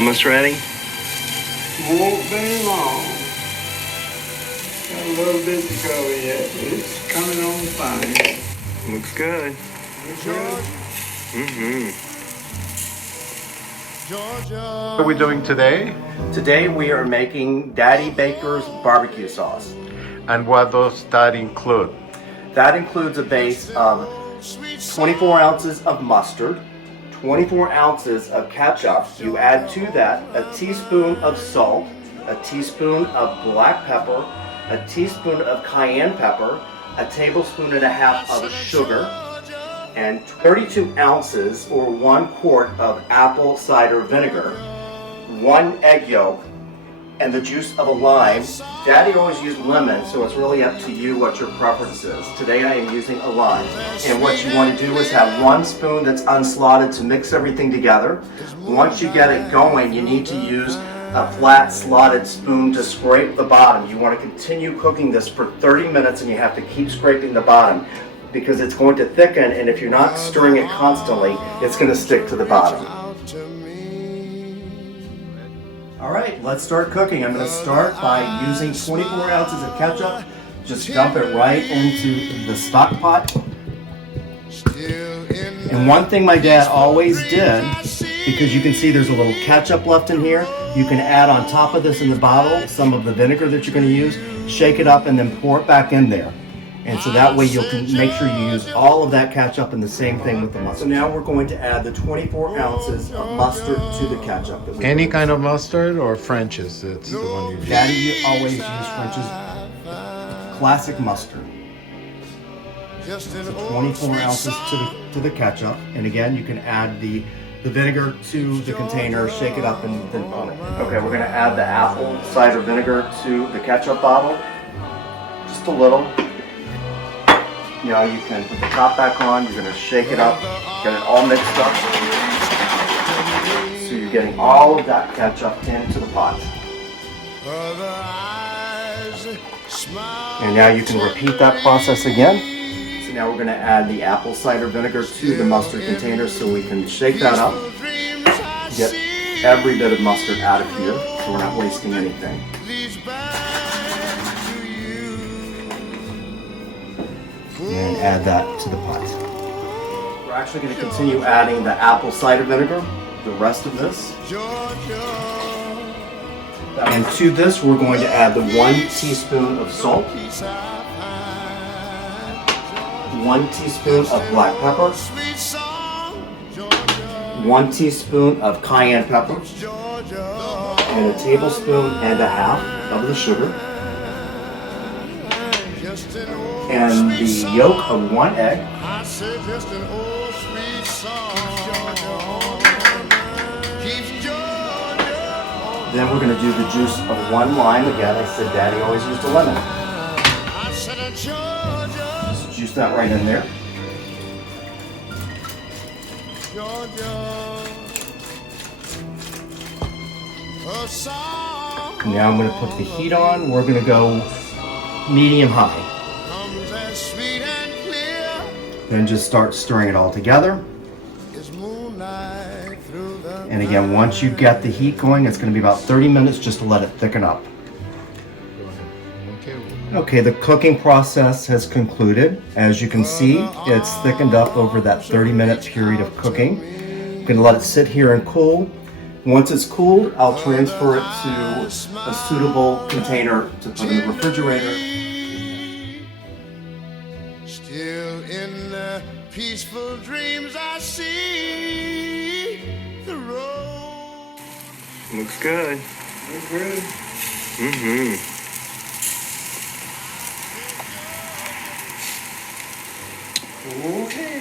Almost ready? Won't be long. Got a little bit to go yet, but it's coming on fine. Looks good. Looks good. What are we doing today? Today we are making Daddy Baker's barbecue sauce. And what does that include? That includes a base of 24 ounces of mustard, 24 ounces of ketchup. You add to that a teaspoon of salt, a teaspoon of black pepper, a teaspoon of cayenne pepper, a tablespoon and a half of sugar, and 32 ounces or 1 quart of apple cider vinegar, 1 egg yolk, and the juice of a lime. Daddy always used lemon, so it's really up to you what your preference is. Today I am using a lime. And what you want to do is have 1 spoon that's unslotted to mix everything together. Once you get it going, you need to use a flat slotted spoon to scrape the bottom. You want to continue cooking this for 30 minutes and you have to keep scraping the bottom because it's going to thicken, and if you're not stirring it constantly, it's going to stick to the bottom. All right, let's start cooking. I'm going to start by using 24 ounces of ketchup. Just dump it right into the stock pot. And one thing my dad always did, because you can see there's a little ketchup left in here, you can add on top of this in the bottle some of the vinegar that you're going to use, shake it up, and then pour it back in there. And so that way you can make sure you use all of that ketchup, and the same thing with the mustard. So now we're going to add the 24 ounces of mustard to the ketchup. Any kind of mustard or French's? It's the one you use. Daddy always used French's classic mustard. So 24 ounces to the ketchup. And again, you can add the vinegar to the container, shake it up, and then put it. Okay, we're going to add the apple cider vinegar to the ketchup bottle. Just a little. You know, you can put the top back on, you're going to shake it up, get it all mixed up. So you're getting all of that ketchup into the pot. And now you can repeat that process again. So now we're going to add the apple cider vinegar to the mustard container so we can shake that up. Get every bit of mustard out of here so we're not wasting anything. And add that to the pot. We're actually going to continue adding the apple cider vinegar, the rest of this. And to this we're going to add the 1 teaspoon of salt, 1 teaspoon of black pepper, 1 teaspoon of cayenne pepper, and a tablespoon and a half of the sugar, and the yolk of 1 egg, then we're going to do the juice of 1 lime. Again, I said Daddy always used a lemon. Just juice that right in there. Now I'm going to put the heat on. We're going to go medium-high. Then just start stirring it all together. And again, once you get the heat going, it's going to be about 30 minutes just to let it thicken up. Okay, the cooking process has concluded. As you can see, it's thickened up over that 30-minute period of cooking. I'm going to let it sit here and cool. Once it's cooled, I'll transfer it to a suitable container to put in the refrigerator. Still in the peaceful dreams I see the road. Looks good. Looks good. Okay.